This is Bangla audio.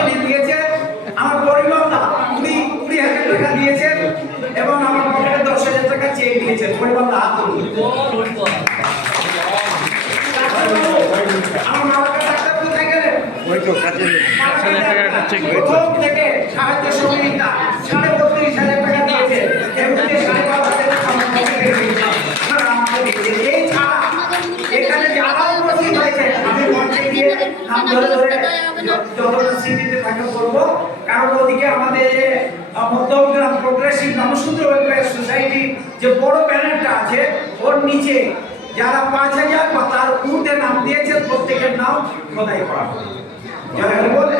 উনি দিয়েছে আমার পরিবারটা 20,000 টাকা দিয়েছেন এবং আমার পকেটে 10,000 টাকা চেক দিয়েছেন পরিবারটা হাত তুলুন আমার মামাকে ডাক্তার কোথায় গেলেন ওই তো কাজে প্রথম থেকে সাহায্য সহযোগিতা 32,500 টাকা দিয়েছে এমনিতে 5,500 টাকা আমার পকেটে দিয়েছে এই ছাড়া এখানে যারা উপস্থিত হয়েছে আমি মঞ্চে গিয়ে নাম ধরে ধরে যতটা স্মৃতিতে থাকে বলবো কারণ ওদিকে আমাদের যে Madhyamgram progressive Namasudra welfare society যে বড় ব্যানারটা আছে ওর নিচে যারা 5,000 বা তার ঊর্ধ্বে নাম দিয়েছে প্রত্যেকের নাম খোদাই করা হবে